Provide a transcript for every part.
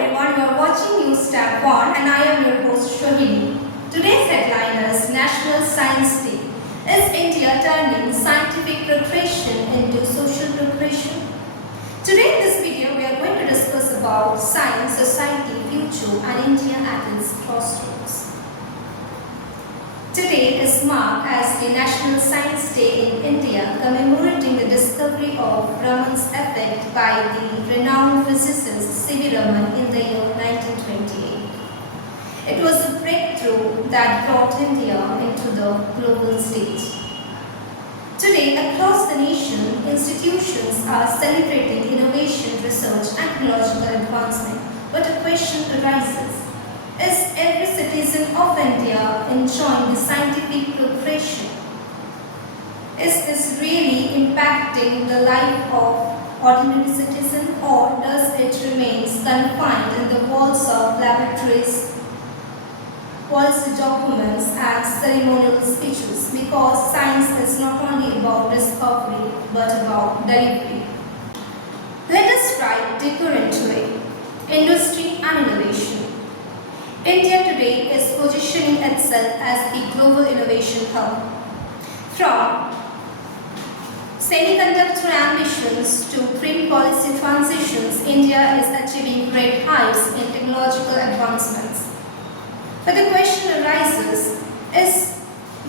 everyone, you are watching News Tab 1 and I am your host Shravini. Today's headline is National Science Day. Is India turning scientific progression into social progression? Today in this video we are going to discuss about science, society, future and India at its crossroads. Today is marked as the National Science Day in India, commemorating the discovery of Raman's effect by the renowned physicist C.V. Raman in the year 1928. It was a breakthrough that brought India into the global stage. Today, across the nation, institutions are celebrating innovation, research and technological advancement. But a question arises. Is every citizen of India enjoying the scientific progression? Is this really impacting the life of ordinary citizen, or does it remain confined in the walls of laboratories, policy documents and ceremonial speeches? Because science is not only about discovery but about delivery. Let us dive deeper into it. Industry and innovation. India today is positioning itself as the global innovation hub. From semiconductor ambitions to green policy transitions, India is achieving great heights in technological advancements. But the question arises, is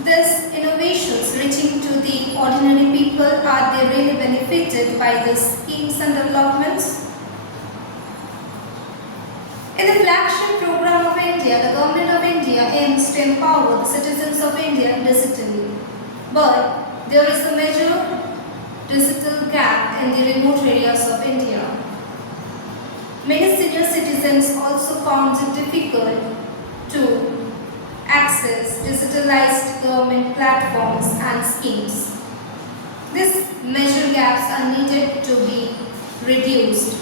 these innovations reaching to the ordinary people? Are they really benefited by these schemes and developments? In the flagship program of India, the Government of India aims to empower the citizens of India digitally. But there is a major digital gap in the remote areas of India. Many senior citizens also found it difficult to access digitalized government platforms and schemes. These major gaps are needed to be reduced.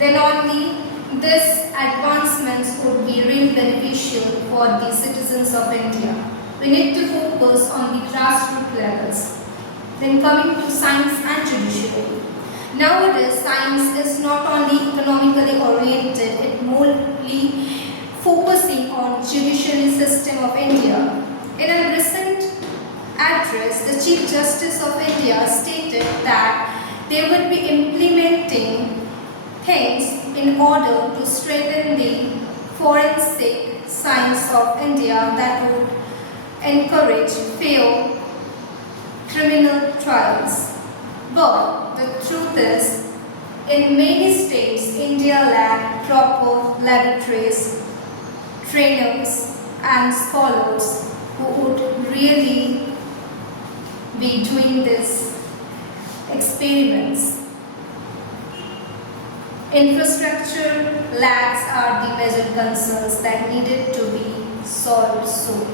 Then only these advancements would be really beneficial for the citizens of India. We need to focus on the grassroots levels. Then coming to science and judiciary. Nowadays, science is not only economically oriented, it mostly focusing on judiciary system of India. In a recent address, the Chief Justice of India stated that they would be implementing things in order to strengthen the forensic science of India that would encourage fair criminal trials. But the truth is, in many states, India lacked proper laboratories, trainers and scholars who would really be doing these experiments. Infrastructure lacks are the major concerns that needed to be solved soon.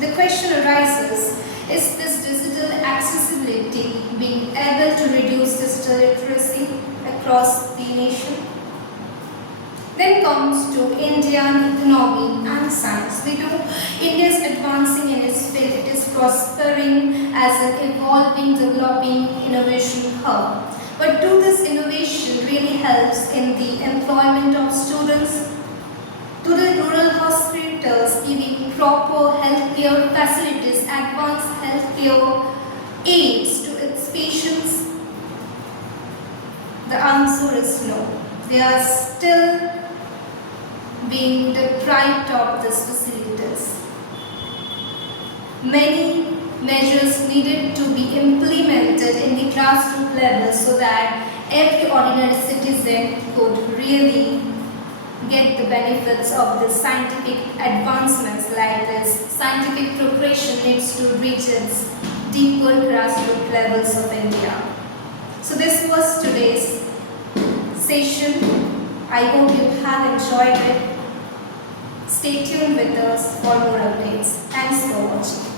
The question arises, is this digital accessibility being able to reduce digital literacy across the nation? Then comes to Indian economy and science. We know India is advancing in its field. It is prospering as an evolving, developing innovation hub. But do this innovation really helps in the employment of students? Do the rural hospitals giving proper healthcare facilities, advanced healthcare aids to its patients? The answer is no. They are still being deprived of these facilities. Many measures needed to be implemented in the grassroots level so that every ordinary citizen could really get the benefits of the scientific advancements. Like this, scientific progression needs to reach its deeper grassroots levels of India. So this was today's session. I hope you have enjoyed it. Stay tuned with us for more updates. Thanks for watching.